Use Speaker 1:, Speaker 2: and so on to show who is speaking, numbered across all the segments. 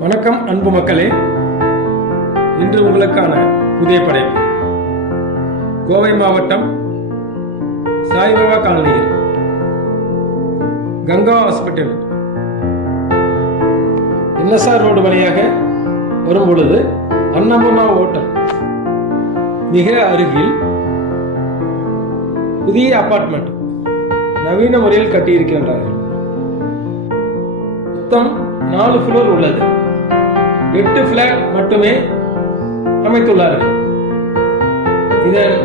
Speaker 1: வணக்கம் அன்பு மக்களே. இன்று உங்களுக்கான புதிய படைப்பு. கோவை மாவட்டம் சாய்பாபா காலனியில் கங்கா ஹாஸ்பிட்டல். என்எஸ்ஆர் ரோடு வழியாக வரும் பொழுது அன்னபூர்ணா ஹோட்டல் மிக அருகில் புதிய அபார்ட்மெண்ட் நவீன முறையில் கட்டியிருக்கின்றார்கள். மொத்தம் நாலு ஃப்ளோர் உள்ளது. எட்டு பிளாட் மட்டுமே அமைத்துள்ளார்கள். இதன்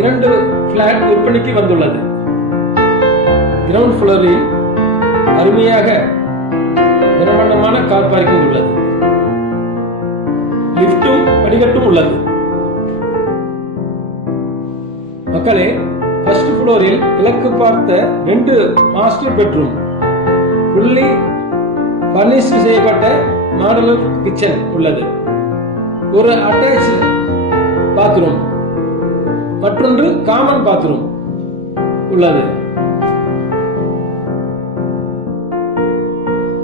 Speaker 1: இரண்டு பிளாட் விற்பனைக்கு வந்துள்ளது. கிரவுண்ட் ஃப்ளோரில் அருமையாக பிரம்மாண்டமான கார் பார்க்கிங் உள்ளது. லிப்டும் படிக்கட்டும் உள்ளது. மக்களே ஃபர்ஸ்ட் ஃப்ளோரில் கிழக்கு பார்த்த ரெண்டு மாஸ்டர் பெட்ரூம் ஃபுல்லி ஃபர்னிஷ்டு செய்யப்பட்ட மாடலர் கிச்சன் உள்ளது. ஒரு அட்டாச் பாத்ரூம் மற்றொன்று காமன் பாத்ரூம் உள்ளது.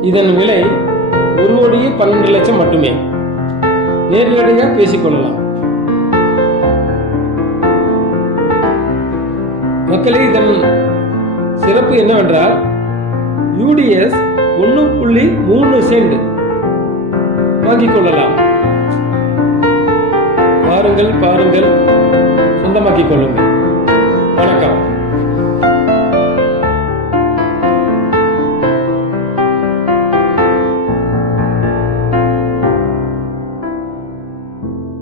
Speaker 1: இதன் விலை ஒரு கோடியே பன்னெண்டு லட்சம் மட்டுமே. நேரடியாக பேசிக்கொள்ளலாம். மக்களே இதன் சிறப்பு என்னவென்றால் யூடிஎஸ் ஒன்று புள்ளி மூணு சென்ட். வாங்கிக் கொள்ளலாம் பாருங்கள் பாருங்கள். சொந்தமாக்கிக் கொள்ளுங்கள்.